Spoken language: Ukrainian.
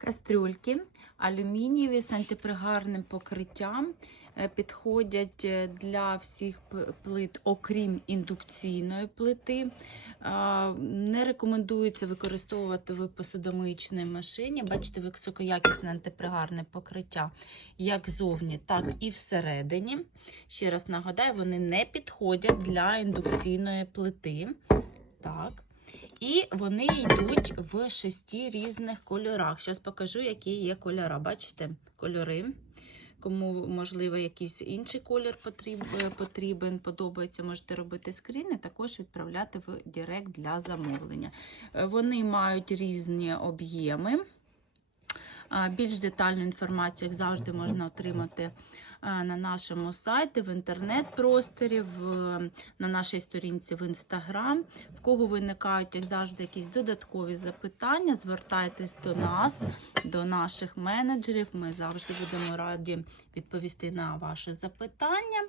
Кастрюльки алюмінієві з антипригарним покриттям е, підходять е, для всіх плит, окрім індукційної плити. Не рекомендується використовувати в посудомиючній машині. Бачите, високоякісне антипригарне покриття як зовні, так і всередині. Ще раз нагадаю, вони не підходять для індукційної плити. Так. І вони йдуть в шести різних кольорах. Зараз покажу, які є кольори. Бачите, кольори. Кому, можливо, якийсь інший колір потрібен, подобається, можете робити скріни, також відправляти в Директ для замовлення. Е, Вони мають різні об'єми. Більш детальну інформацію, як завжди, можна отримати на нашому сайті, в інтернет-просторі, на нашій сторінці в інстаграм. В кого виникають, як завжди, якісь додаткові запитання, звертайтесь до нас, до наших менеджерів. Ми завжди будемо раді відповісти на ваші запитання.